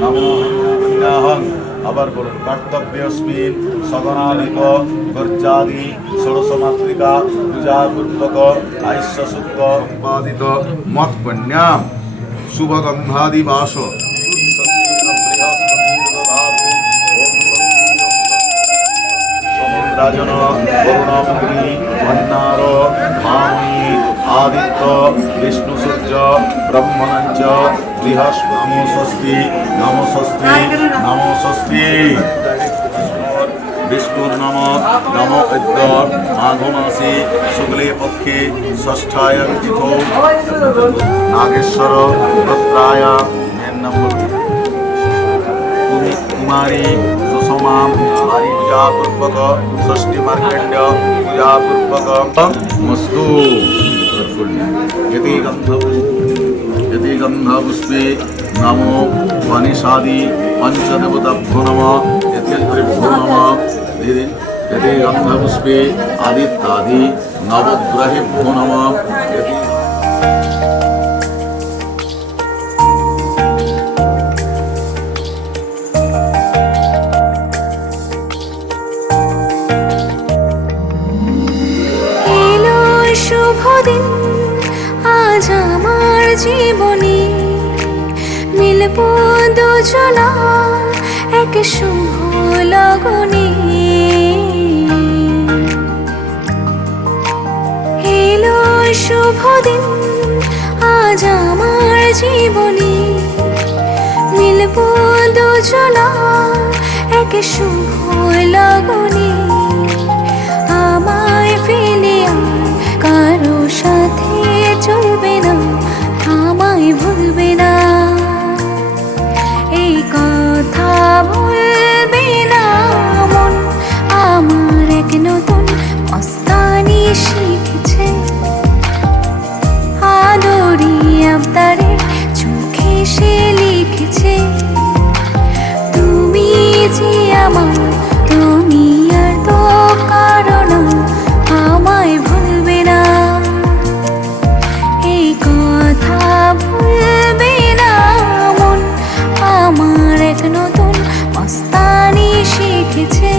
নমো হন্যাহং। আবার বলুন কর্তব্যস্মিন সদনাদিক গর্জাদি ষোড়শমাত্রিকা পূজাপূর্বক আইস্য শুক্ত সম্পাদিত মৎকন্যাম শুভগন্ধাদিবাস সমুদ্রাজন বরুণমগ্নি ভন্নার ভামী আদিত্য বিষ্ণু সূর্য ব্রহ্মণঞ্চ বৃহস্পতি ষষ্ঠী নমো ষষ্ঠী নমো ষষ্ঠী বিষ্ণুর নম নম অদ্য মাঘ মাসে শুক্লে পক্ষে ষষ্ঠায়াং তিথৌ নাগেশ্বর দত্রায় মেন নম্বর কুমারী সুষমাম হরি পূজাপূর্বক ষষ্ঠী মার্কণ্ড পূজাপূর্বক মস্তু यति गन्धपुष्पे नमो वनिषादि पंचदेवताभ्यो नमः यतिभ्यो नमः यति गन्धपुष्पे आदित्यादि नवग्रहेभ्यो नमः জীবনে মিলব দুজনা এক শুভ লগনে এলো শুভ দিন আজ আমার জীবনে মিলব দুজনা এক শুভ লগনে আমায় ফেলে আর কারো সাথে চলবে না আমায় ভুলবে না এই কথা ভুলবে না মন আমার এক নতুন মস্তানি শিখেছে আদরি আবদারে চোখে সে লিখেছে তুমি যে আমার তুমি আর তো কারণ আমায় ভুলবে না এই কথা ভুলবে না মন আমার এক নতুন মস্তানি শিখেছে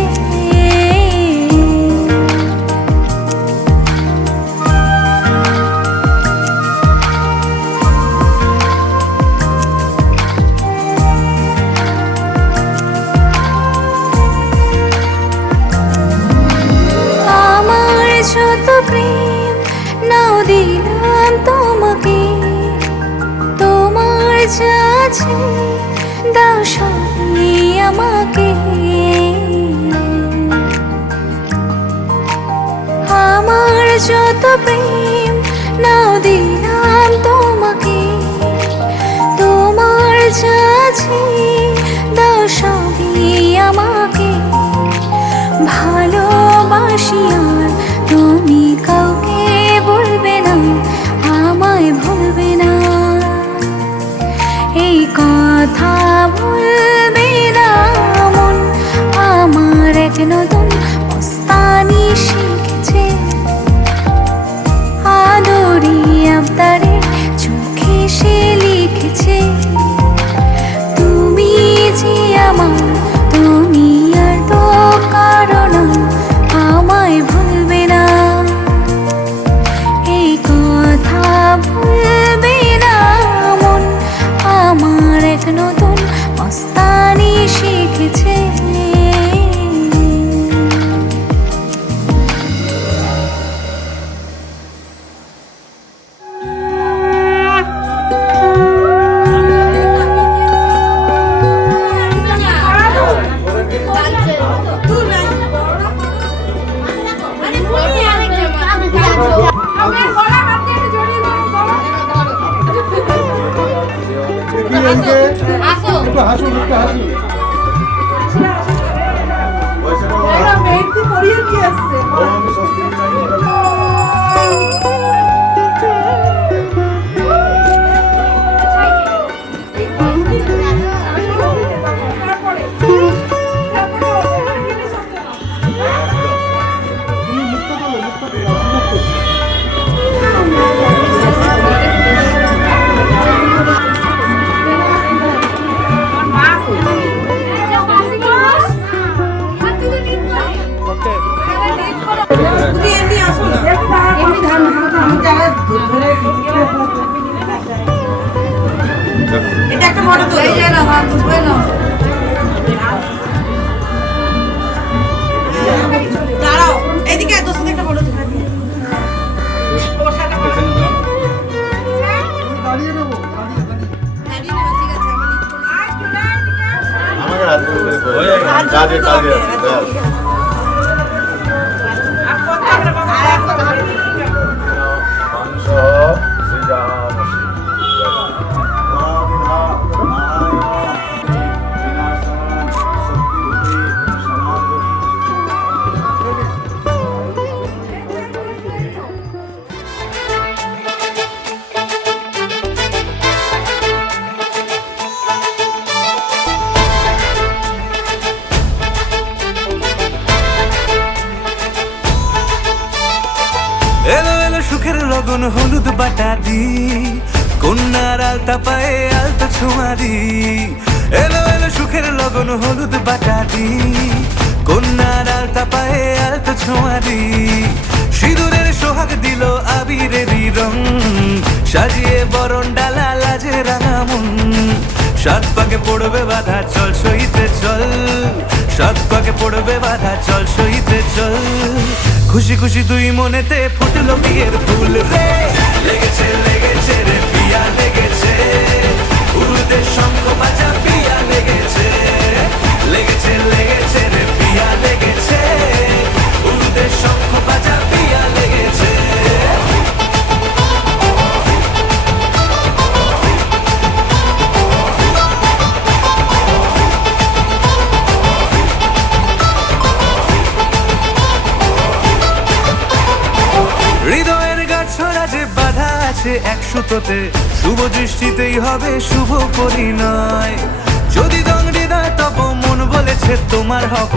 আমার যত প্রেম নাও দিলাম তোমাকে তোমার যা আছে দাও সবই আমাকে আমার যত প্রেম নাও দিলাম তোমাকে তোমার যা আছে দাও সবই আমাকে ভালোবাসি আর তুমি কাউকে বলবে না আমায় ভুলবে না এই কথা ভুলবে না মন আমার এক নতুন মস্তানি শিখেছে আদরি আবদারে চোখে সে লিখেছে তুমি যে আমার তুমি আর তো কারণ আমায় ভুলবে না এই কথা ভুলবে না মন আমার এক নতুন মস্তানি শিখেছে একটু হাসুন একটু হাসুন কি আসছে কাজে কাজে আছে ব্যাস। মাংস শ্রীরামসি এলো এলো সুখের লগন হলুদ বাটা দি কন্যার আলতা পায়ে আলতা ছোঁয়া দি এলো এলো সুখের লগন হলুদ বাটা দি কন্যার আলতা পায়ে আলতা ছোঁয়া দি সিঁদুরের সোহাগ দিল আবিরেরই রং সাজিয়ে বরণ ডালা লাজে রাঙা মন সাত পাকে পড়বে বাধা চল সইতে চল সাত পাকে পড়বে বাধা চল সইতে চল খুশি খুশি দুই মনেতে ফুটলো বিয়ের ফুল রে লেগেছে লেগেছে রে পিয়া লেগেছে উড়তে শঙ্খ বাজা পিয়া লেগেছে লেগেছে লেগেছে রে পিয়া লেগেছে উড়তে শঙ্খ বাজা পিয়া লেগেছে হৃদয়ের গাছড়া যে বাধা আছে এক সুতোতে শুভ দৃষ্টিতেই হবে শুভ পরিণয় যদি দংডিদায় তব মন বলেছে তোমার হব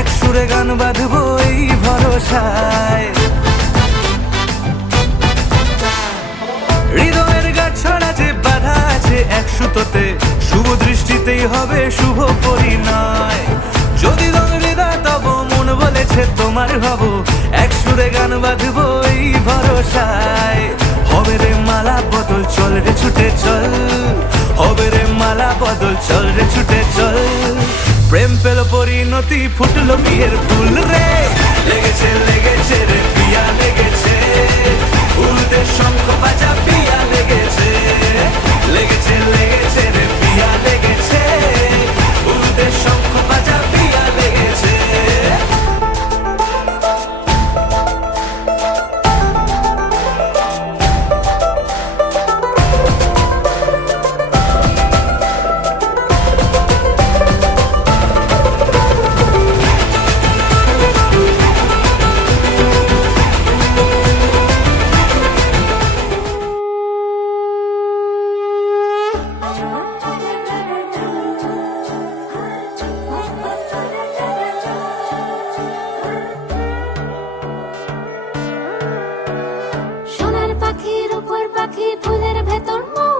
এক সুরে গান বাঁধবো এই ভরসায় হৃদয়ের গাছড়া যে বাধা আছে এক সুতোতে শুভ দৃষ্টিতেই হবে শুভ পরিণয় যদি দংডিদায় তব মন বলেছে তোমার হব এক সুরে গান বাঁধবো এই ভরসায় হবে রে মালা বদল চল রে ছুটে চল হবে রে মালা বদল চল রে ছুটে চল প্রেম পেল পরিণতি ফুটলো বিয়ের ফুল রে লেগেছে লেগেছে রে পিয়া লেগেছে উড়তে শঙ্খ বাজা পিয়া লেগেছে লেগেছে লেগেছে রে পিয়া লেগেছে উড়তে শঙ্খ বাজা পিয়া লেগেছে সোনার পাখির উপর পাখি ফুলের ভেতর মৌ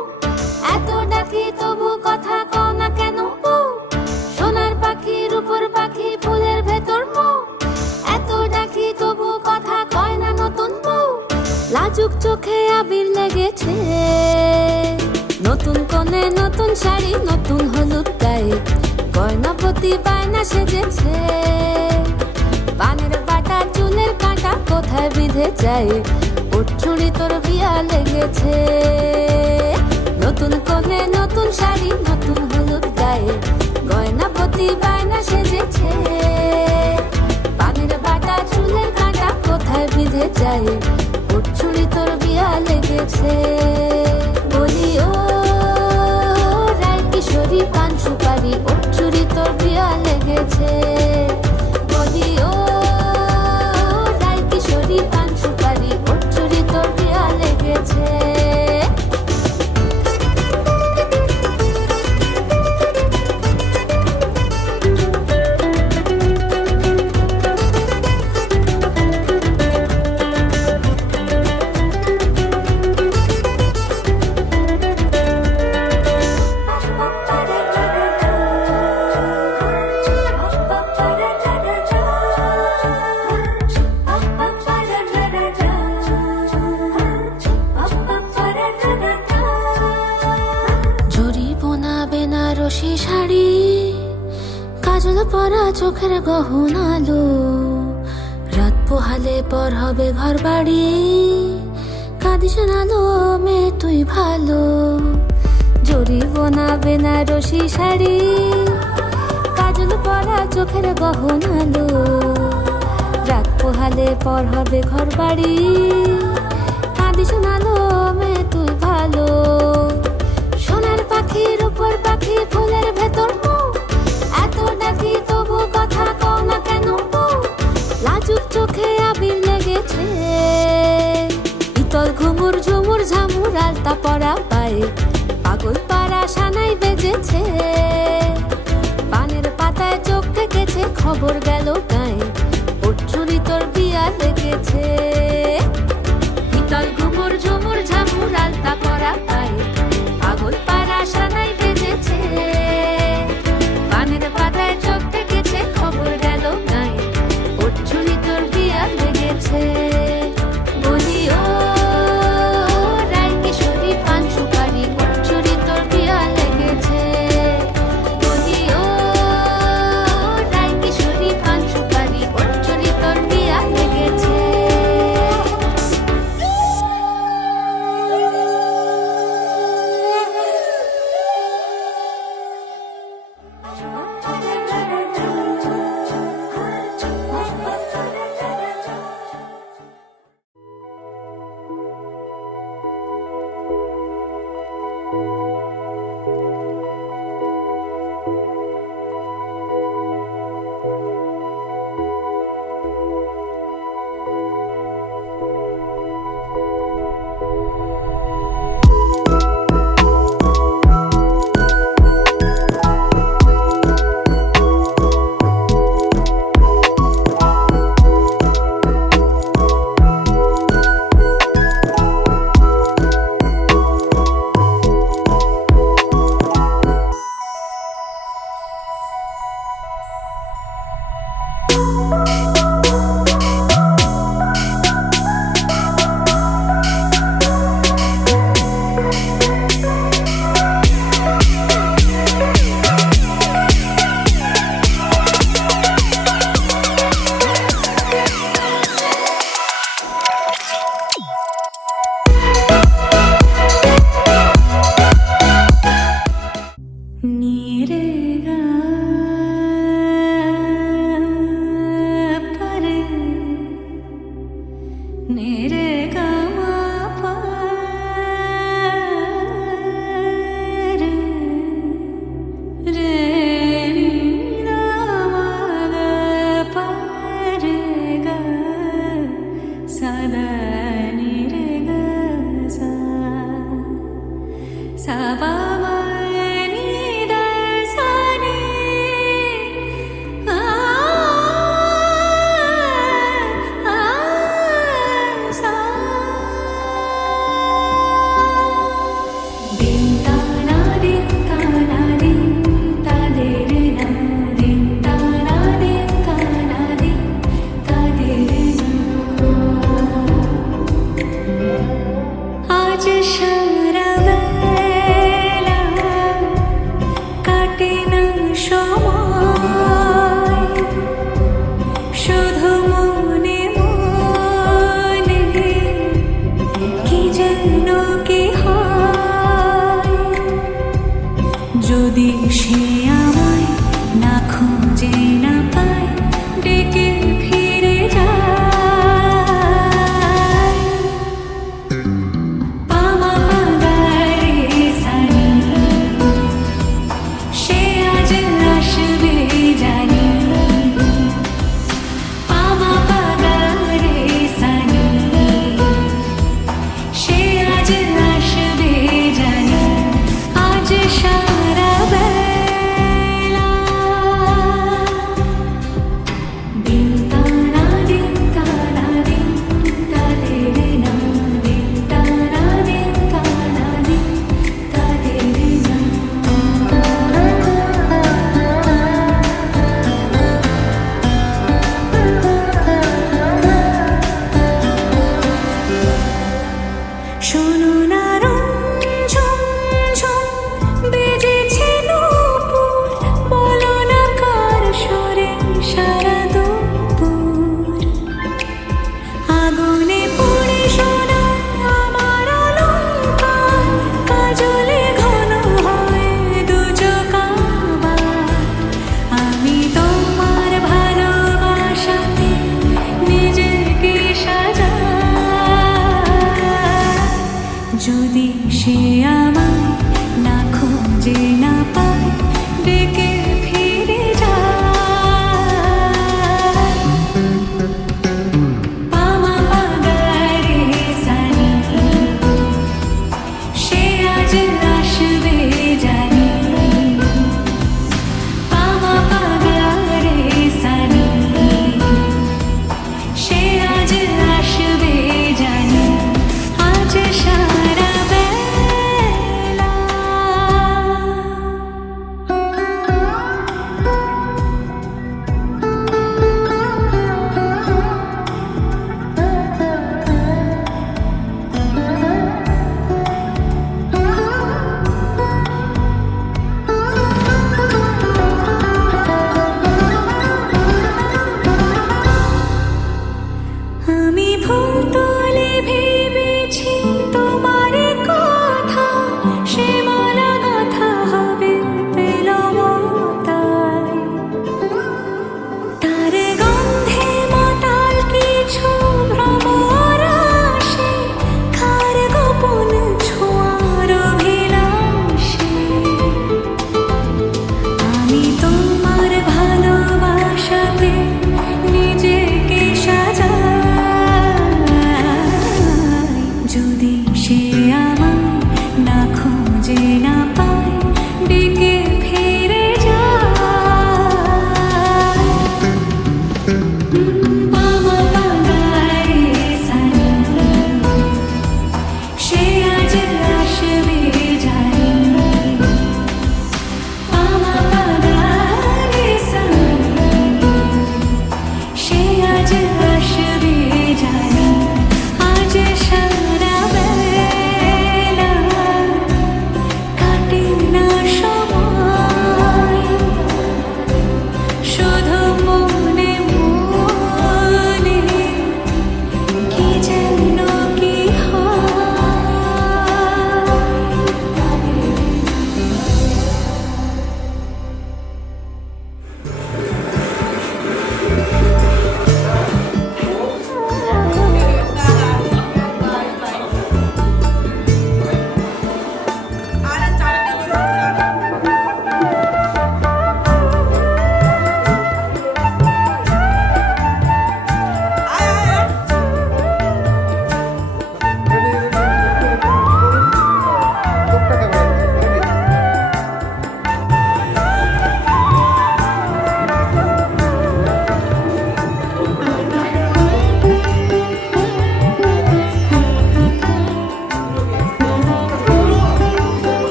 এত ডাকি তবু কথা কও না কেন বউ সোনার পাখির উপর পাখি ফুলের ভেতর মৌ এত ডাকি তবু কথা কয় না নতুন বউ লাজুক চোখে আবির লেগেছে নতুন কোণে নতুন শাড়ি নতুন হলুদ গায়ে গয়না প্রতি বায়না সেজেছে পানের বাটা চুলের কাঁটা কোথায় বিঁধে যায় উঠছুড়ি তোর বিয়া লেগেছে নতুন কোণে নতুন শাড়ি নতুন হলুদ গায়ে গয়না প্রতি বায়না সেজেছে পানের বাটা চুলের কাঁটা কোথায় বিঁধে যায় উঠছুড়ি তোর বিয়া লেগেছে বলি ও রায় কিশোরী পান সুপারি উঠছুড়ি তোর বিয়া লেগেছে বলি ও রায় কিশোরী পান সুপারি উঠছুড়ি তোর বিয়া লেগেছে বেনারসি শাড়ি কাজল পরা চোখের গহনালো রাত পোহালে পর হবে ঘর বাড়ি কাঁদিস নালো মে তুই ভালো জরি বোনা বেনারসি শাড়ি কাজল গহনালো রাত পোহালে পর হবে ঘর বাড়ি কাঁদি শোনালো মে তুই ভালো সোনার পাখির উপর পাখি ফুলের ভেতর মুখ এত ডাকি তবু কথা কও না কেন লাজুক চোখে আবির লেগেছে ইতল ঘুমুর ঝুমুর ঝামুর আলতা পরা পায়ে পাগল পাড়া সানাই বেজেছে পানের পাতায় চোখ থেকেছে খবর গেল গায়ে ওর চুরি তোর বিয়া লেগেছে ইতল ঘুমুর ঝুমুর ঝামুর আলতা পরা পায়ে পাগল পাড়া সানাই বেজেছে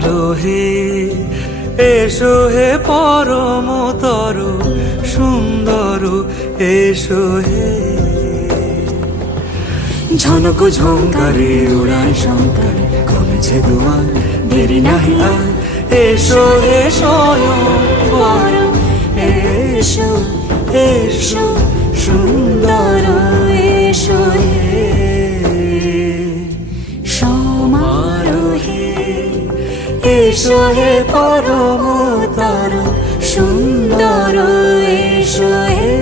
সমারোহে এসো হে পরমতর সুন্দর এসো হে ঝনক ঝঙ্কারে উড়ায় শঙ্কারে কমেছে দুয়ার দেরি নাহি আর এসো হে স্বয়ং বর এসো এসো সুন্দর এসো হে সমারোহে এসো হে পরমতর সুন্দর এসো হে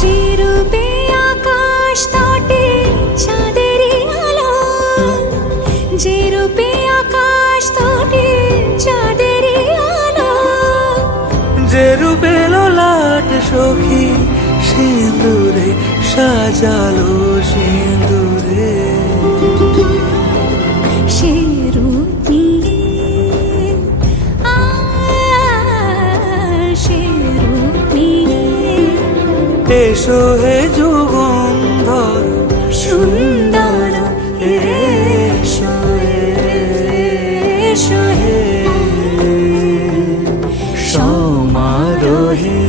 যে রূপে আকাশ তটে চাঁদেরই আলো, যে রূপে আকাশ তটে চাঁদেরই আলো, যে রূপে ললাট সখী সিঁদুরে সাজালো সিঁদুরে সে রূপ নিয়ে সে রূপ নিয়ে এসো হে যুগন্ধর সুন্দর এসো এসো হে সমারোহে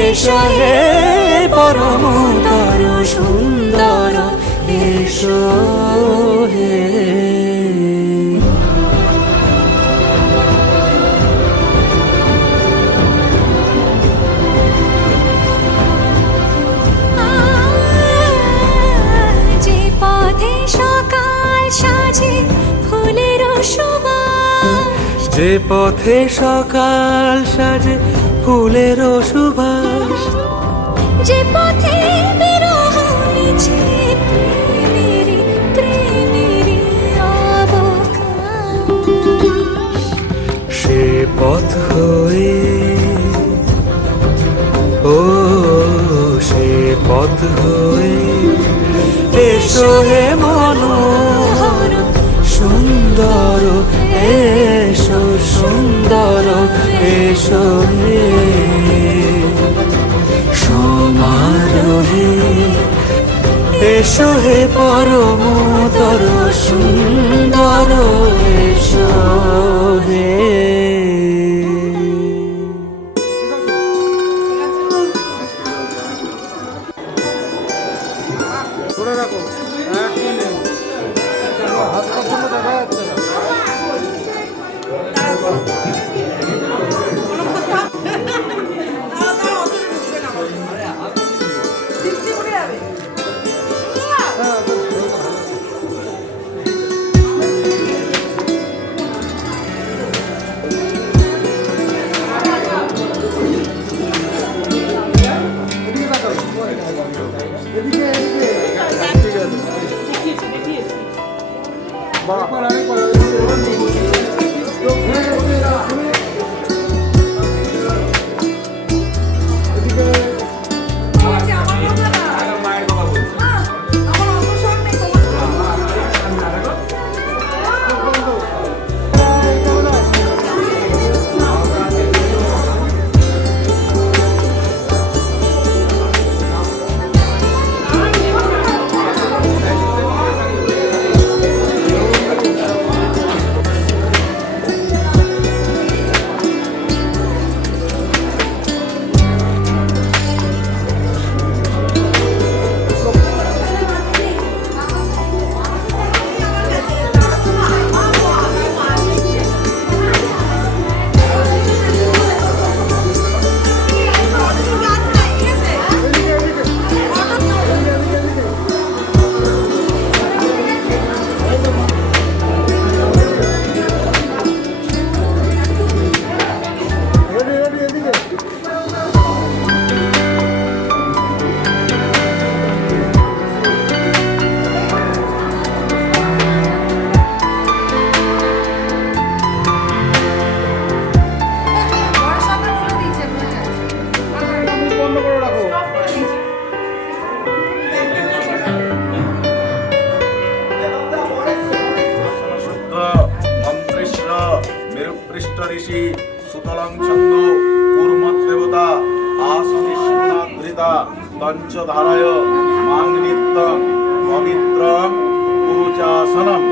এসো হে পরমতর সুন্দর এসো হে যে পথে সকাল সাজে ফুলের সুবাস, যে পথে সকাল সাজে ফুলের সুবাস, যে পথে বিরহ মিছে প্রেমেরই প্রেমেরই অবকাশ, সে পথ হয়ে ও সে পথ হয়ে এসো হে মনোহর সুন্দর এসো সুন্দর এসো হে সমারোহে এসো হে পরমতর সুন্দর এসো হে ধরে রাখো এক মিনিট হাতটা জন্য দেখা যাচ্ছে না মেরুপৃষ্ঠ ঋষি সুতলং ছন্দ কুর্মৎ দেবতা আসনিষ্ণাধৃতা পঞ্চধারায় মাং নিত্যং পবিত্রং পুরুচাসনম।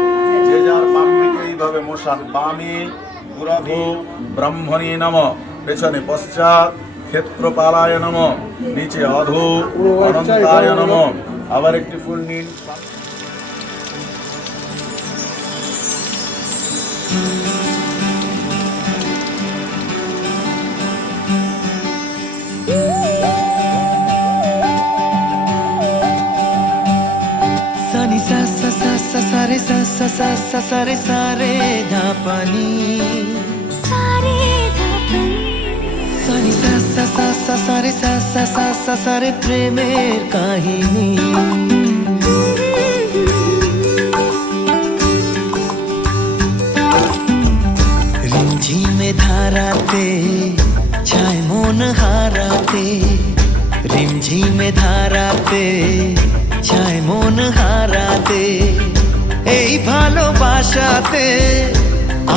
যে যার বাম দিকে এইভাবে মোশান। বামে পুরধু ব্রহ্মণী নম, পেছনে পশ্চাৎ ক্ষেত্রপালায় নম, নিচে অধু অনন্তায় নম। আবার একটি ফুল নিন। सानी सा सा सा सा सारे सा सा सा सा सारे सारे धा पानी सारे धापनी सानी सा सा सा सा सारे सा सा सा सा सारे प्रेमेर काहिनी रिमझिमे धाराते छाय मन हाराते रिमझिमे धाराते छाय मन हाराते এই ভালোবাসাতে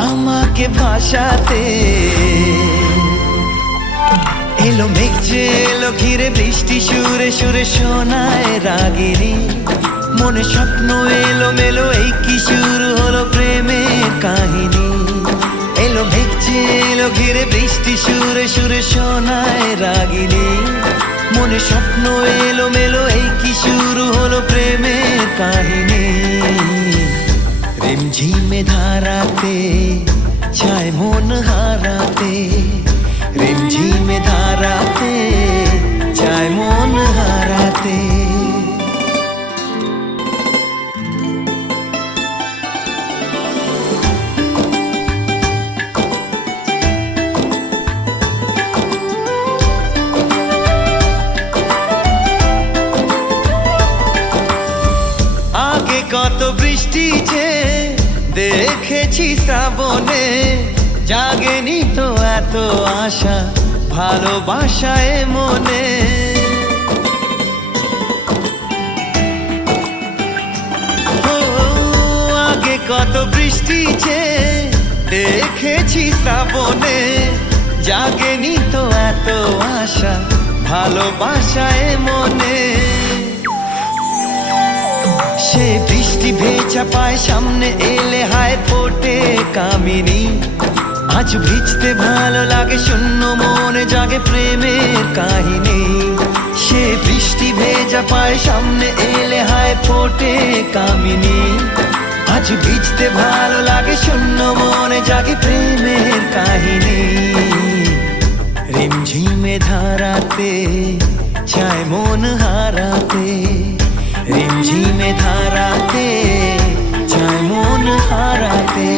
আমাকে ভাষাতে এলো মেঘ যে এলো ঘিরে বৃষ্টি সুরে সুরে শোনায় রাগিনী মনে স্বপ্ন এলো মেলো এই কি শুরু হলো প্রেমের কাহিনী এলো মেঘ যে এলো ঘিরে বৃষ্টি সুরে সুরে শোনায় রাগিনী মনে স্বপ্ন এলো মেলো এই কি শুরু হলো প্রেমের কাহিনী रिमझिमे धाराते छाय मन हाराते रिमझिमे धाराते छाय मन हाराते आगे कत बृष्टि जे দেখেছি শ্রাবণে জাগেনি তো এত আশা ভালোবাসায় মনে ও আগে কত বৃষ্টি যে দেখেছি শ্রাবণে জাগেনি তো এত আশা ভালোবাসায় মনে সে বৃষ্টি ভেজা পায় সামনে এলে হায় ফোটে কামিনী আজ ভিজতে ভালো লাগে শূন্য মনে জাগে প্রেমের কাহিনী সে বৃষ্টি ভেজা পায় সামনে এলে হায় ফোটে কামিনী আজ ভিজতে ভালো লাগে শূন্য মনে জাগে প্রেমের কাহিনী रिमझिमे धाराते छाय मन हाराते रिमझिमे धाराते छाय मन हाराते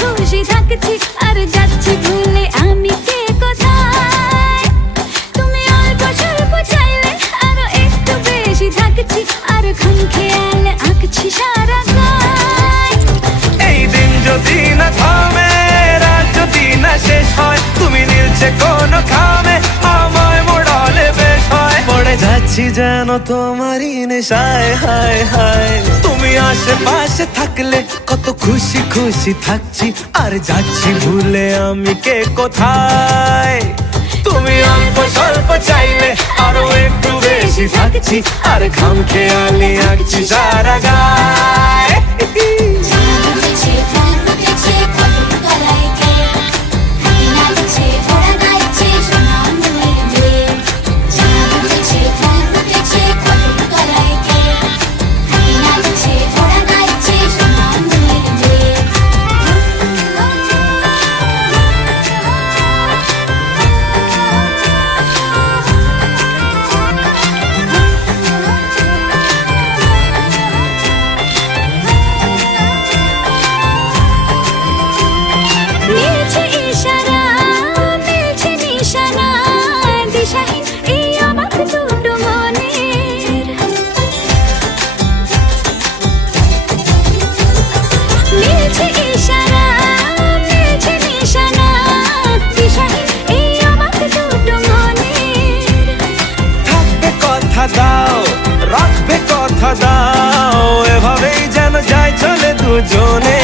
খুশি থাকছি আর যাচ্ছি ভুলে আমি কে কোথায় তুমি অল্প স্বল্প চাইলে আরো একটু বেশি থাকছি আর খুন খেয়ালে আঁকছি সারা গায় এই দিন যদি না থামে রাত যদি না শেষ হয় তুমি নীলছে কোন খামে আমায় মোড়ালে বেশ হয় পড়ে যাচ্ছি যেন তোমারই নেশায় হায় হায় তুমি আশেপাশে থাকলে কত খুশি খুশি থাকছি আর যাচ্ছি ভুলে আমি কে কোথায় তুমি অল্প স্বল্প চাইলে আরো একটু বেশি থাকছি আর খাম খেয়ালি আঁকছি সারা গায় যাও, এভাবেই যেন যায় চলে দুজনে।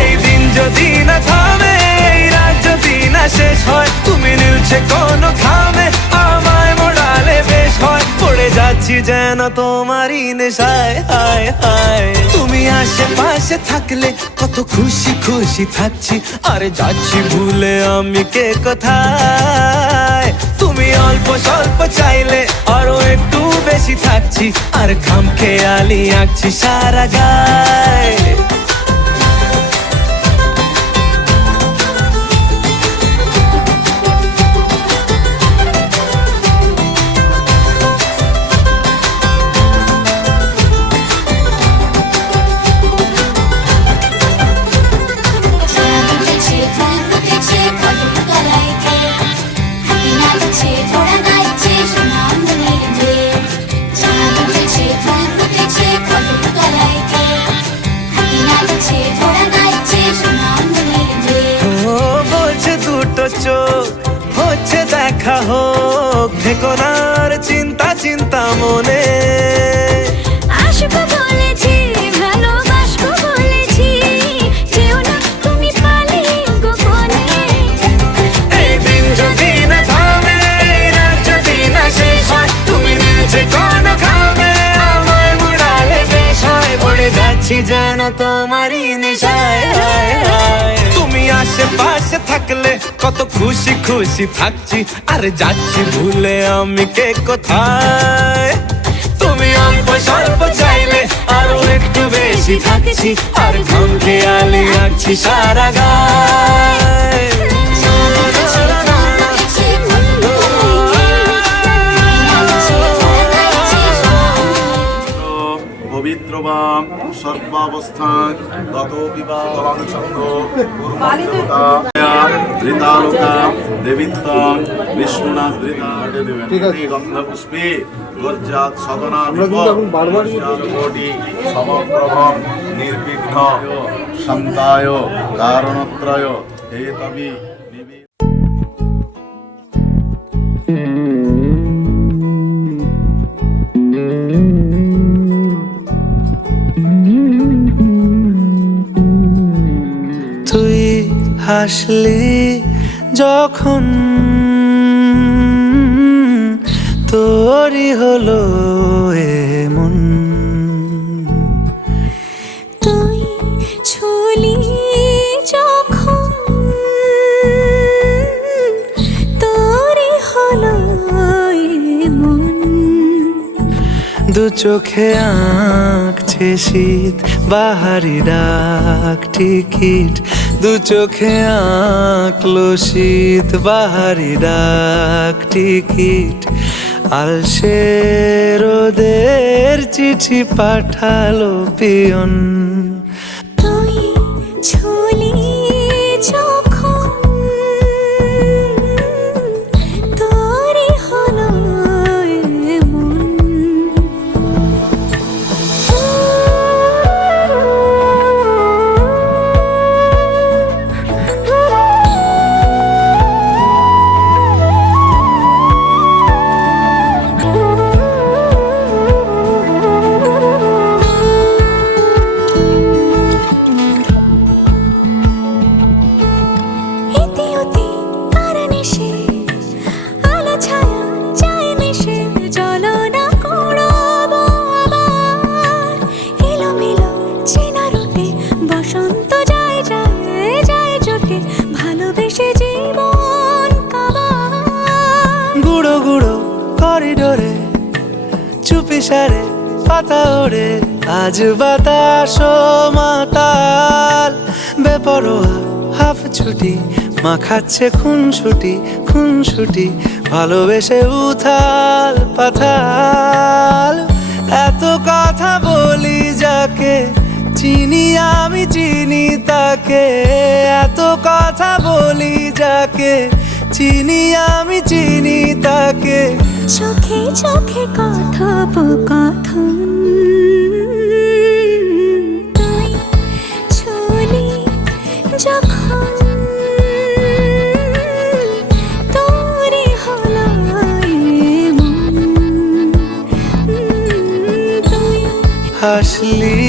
এই দিন যদি না থামে, এই রাত যদি না শেষ হয়, তুমি নিলছে কোনো খামে, আমায় মোড়ালে বেশ হয়। পড়ে যাচ্ছি যেন তোমারই নেশায়, হায় হায়। তুমি আশেপাশে থাকলে কত খুশি খুশি থাকছি, আরে যাচ্ছি ভুলে আমি কে কোথায়। তুমি অল্প স্বল্প চাইলে আরো একটু বেশি থাকছি, আর খাম খেয়ালি আঁকছি সারা গায়। চোখ হচ্ছে দেখা হোক, থেকো না আর চিন্তা চিন্তা মনে। আসবো বলেছি, ভালোবাসবো বলেছি, যেও না তুমি পালিয়ে গোপনে। এই দিন যদি না থামে, এই রাত যদি না শেষ হয়, তুমি নিচে কোনো খামে, আমায় মুড়ালে বেশ হয়। পড়ে যাচ্ছি যেন তোমারই নেশায়, হায় হায়। তুমি আশেপাশে থাকলে কত খুশি খুশি থাকছি, আরে যাচ্ছি ভুলে আমি কে কোথায়। তুমি অল্প স্বল্প চাইলে আরো একটু বেশি থাকছি, আর ঘুম খেয়ালি আঁকছি সারা গায়। পবিত্রবাম সর্বাবস্থান তত বিবাহ সঙ্গ গুরুমন্ত্রতা ধৃতালোকা দেবিত্বং বিষ্ণুনা ধৃতা দেবেন। গন্ধপুষ্পে গর্জাত সদনা কোটি সমপ্রভম নির্বিঘ্ন শান্তায় কারণত্রয় হে তবি তুই হাসলি যখন তোরই হলো এমন, তুই ছুলি যখন তোরই হলো এমন। দু চোখে আঁকছে শীত বাহারি ডাক টিকিট, দু চোখে আঁকলো শীত বাহারি ডাক টিকিট। আলসে রোদের চিঠি পাঠালো পিয়ন, তুই ছুলি যখন তোরই হলো এমন। করিডোরে চুপি সারে পাতা ওড়ে, আজ বাতাস মাতাল বেপরোয়া হাফ ছুটি, মাখাচ্ছে খুনসুটি ভালোবেসে উথাল পাথাল। এত কথা বলি যাকে চিনি আমি চিনি তাকে, এত কথা বলি যাকে চিনি আমি চিনি তাকে। চোখে চোখে কথোপকথন, তুই ছুলি যখন তোরই হলো এমন। তুই হাসলি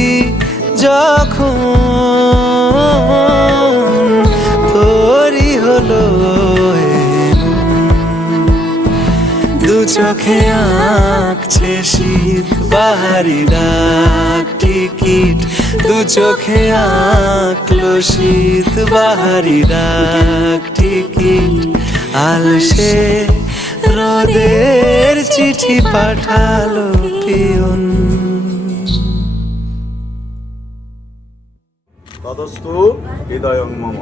যখন তোরই হলো দু চোখে আঁকছে শীত বাহারি ডাক টিকিট দু চোখে আঁকলো শীত বাহারি ডাক টিকিট আলসে রোদের চিঠি পাঠালো পিয়ন তদস্তু হৃদয়ং মম।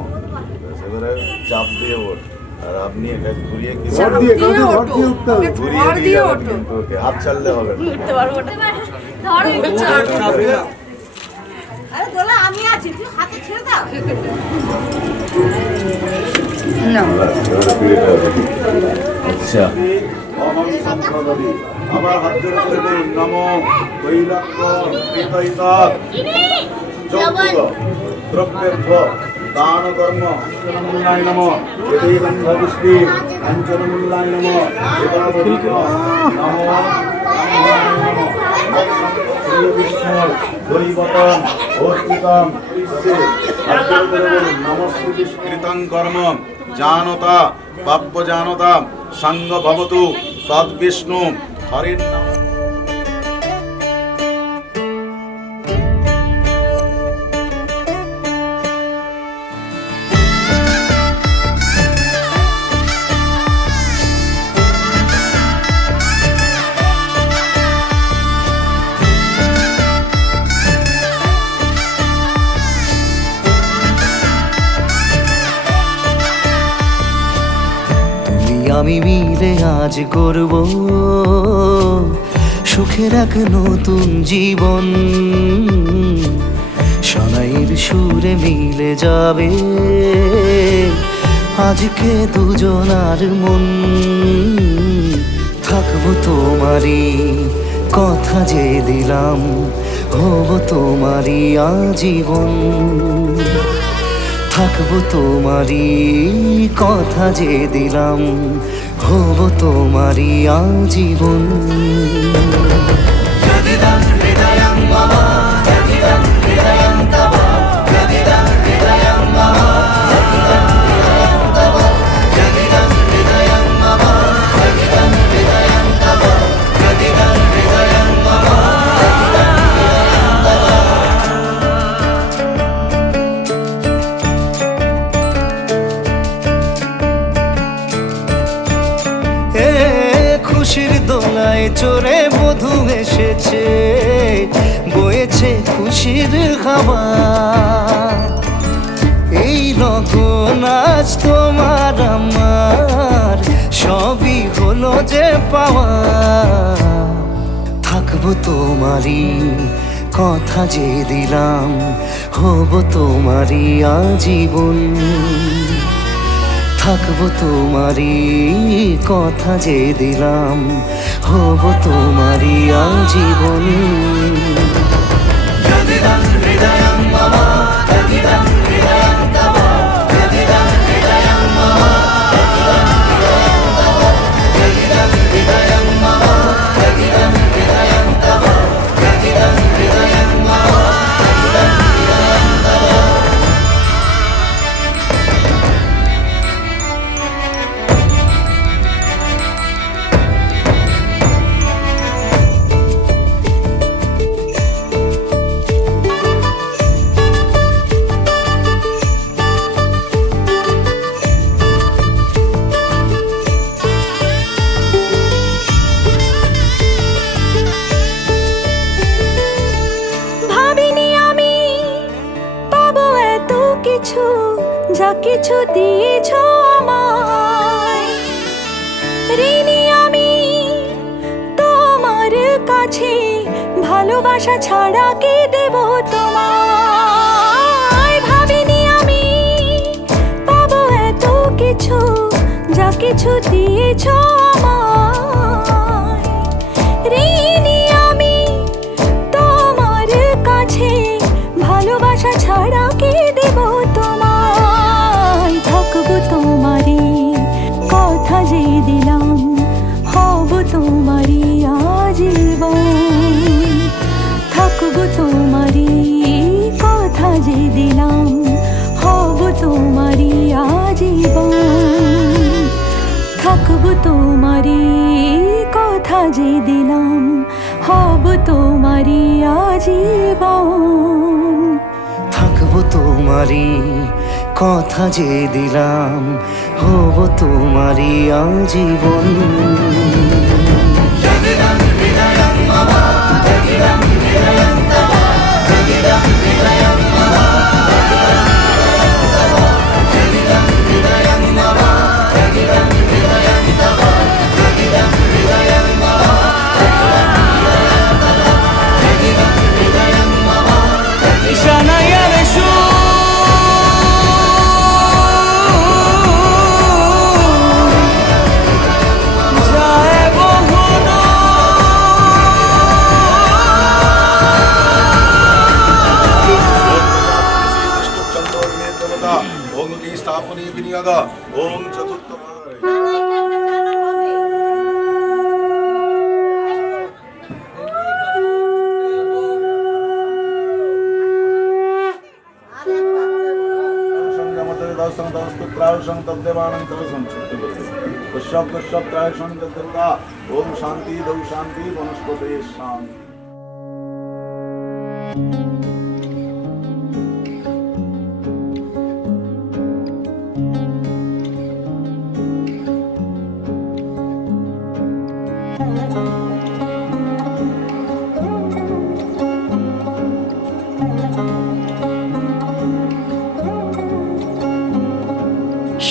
এবারে চাপ দিয়ে ওঠ, আর আপনি এটা ঘুরিয়ে কি ভর দিয়ে উঠতে হবে। ঘুরিয়ে দিয়ে যাবেন, কিন্তু ওকে হাত ছাড়লে হবে না। আরে দোলা আমি আছি, তুই হাতে ছেড়ে দাও। আচ্ছা, অহং সম্প্রদাদি। আবার হাত জোড় করে বলুন, নমো কৈলাক্য কৃতয়িতাৎ যৌতুক দ্রব্যেভ্য দান কর্ম অঞ্চনমূল্যায় নমঃ। এতেই গন্ধপুষ্পি অঞ্চনমূল্যায় নমঃ। এতাবৎ নমো বিষ্ণুর দৈবতম অর্পিতম নমস্কৃতং কর্ম জানতা পাপ্য জানতা সঙ্গ ভবতু তদ্বিষ্ণু হরির নাম। আমি মিলে আজ গর্ব সুখের এক নতুন জীবন সানাইয়ের সুরে মিলে যাবে আজকে দুজনার মন থাকবো তোমারই কথা যে দিলাম হব তোমারই আজীবন থাকবো তোমারই কথা যে দিলাম হব তোমারই আজীবন খুশির দোলায় চড়ে বধূ এসেছে বয়েছে খুশির খাবার এই লগন আজ তোমার আমার সবই হলো যে পাওয়া থাকবো তোমারই কথা যে দিলাম হব তোমারই আজীবন থাকবো তোমারই কথা যে দিলাম হব তোমারই আজীবন যা কিছু দিয়েছ আমায় ঋণী আমি তোমার কাছে ভালোবাসা ছাড়া কি দেব তোমায় ভাবিনি আমি পাবো এত কিছু যা কিছু দিয়েছ আমায় ঋণী আমি তোমার কাছে ভালোবাসা ছাড়া কি দেব তোমায় থাকবো তোমারই কথা যে দিলাম হব তোমারই আজীবন থাকবো তোমারি কথা যে দিলাম, হব তোমারি আজীবন। থাকবো তোমারি কথা যে দিলাম, হব তোমারি আজীবন। स्थापनी विनियोग ओम चतुर्थ ओम शांति दौ शांति वनस्पति शांति।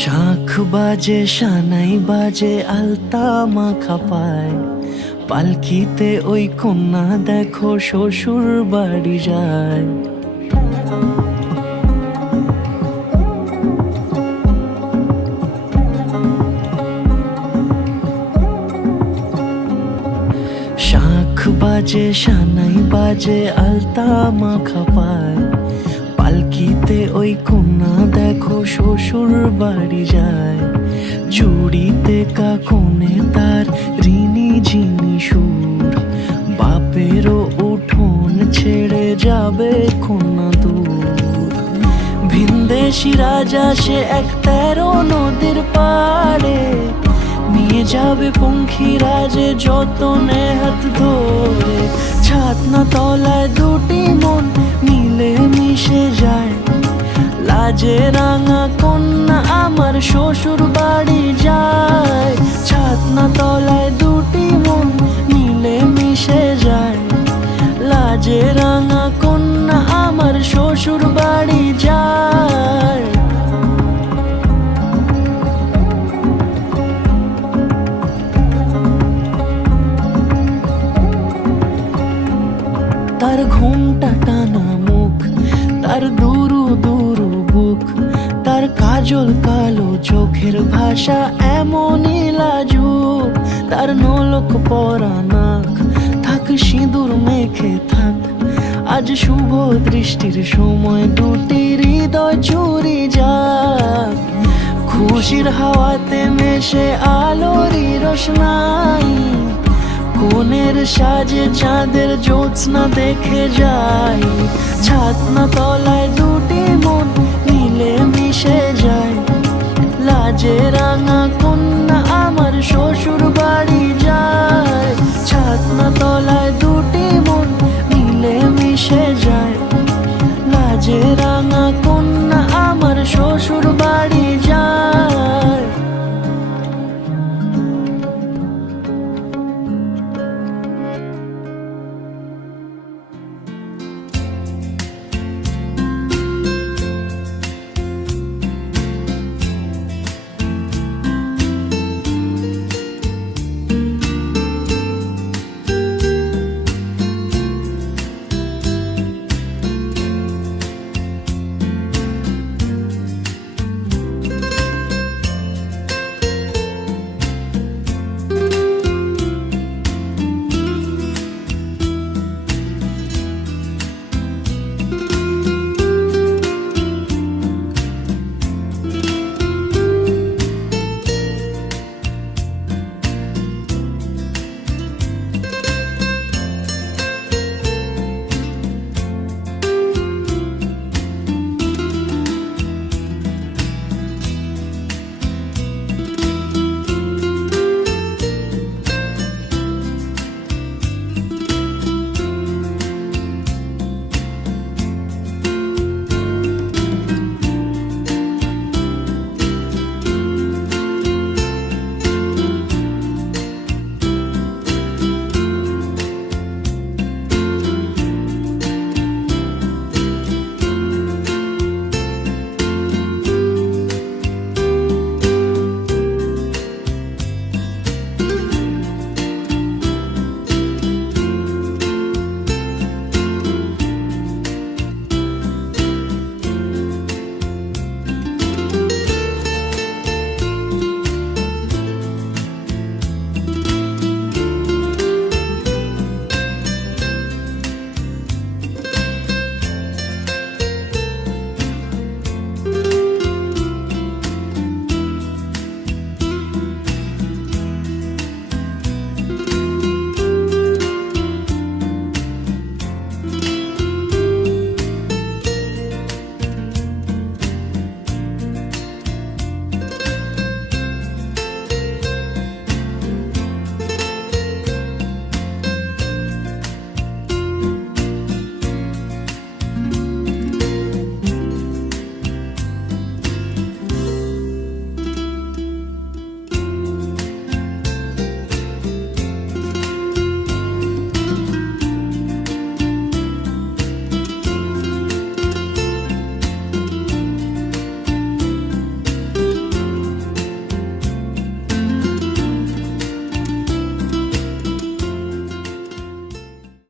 শাখ বাজে সানাই বাজে আলতা মাখা পায়, পালকিতে ওই কন্যা দেখো শ্বশুর বাড়ি যায়। শাখ বাজে সানাই বাজে আলতা মাখা পায়, পালকিতে ওই কন্যা দেখো শ্বশুর বাড়ি যায়। চুড়িতে কাকনে তার ঋণী ঝিনি সুর, বাপেরও উঠোন ছেড়ে যাবে কন্যা দূর। ভিনদেশি রাজা সে এক 13 নদীর পাড়ে, নিয়ে যাবে পঙ্খী রাজে যতনে হাত ধরে। ছাতনা তলায় দুটি মন মিলে মিশে যায়, লাজে রাঙা কন্যা আমার শ্বশুর বাড়ি যায়। ছাতনা তলায় দুটি মন মিলে মিশে যায়, লাজে রাঙা কন্যা আমার শ্বশুর বাড়ি যায়। তার ঘুমটা টানা মুখ, তার দুরু দুরু বুক, তার কাজল কালো চোখের ভাষা এমনই লাজুক। তার নোলক পরা নাক, থাক সিঁদুর মেখে থাক, আজ শুভ দৃষ্টির সময় দুটি হৃদয় চুরি যাক। খুশির হাওয়াতে মেশে আলোরই রোশনাই, কোণের সাজে চাঁদের জ্যোৎস্না দেখে যাই। ছাতনা তলায় দুটি মন মিলে মিশে যায়, লাজে রাঙা কন্যা আমার শ্বশুর বাড়ি যায়। ছাতনা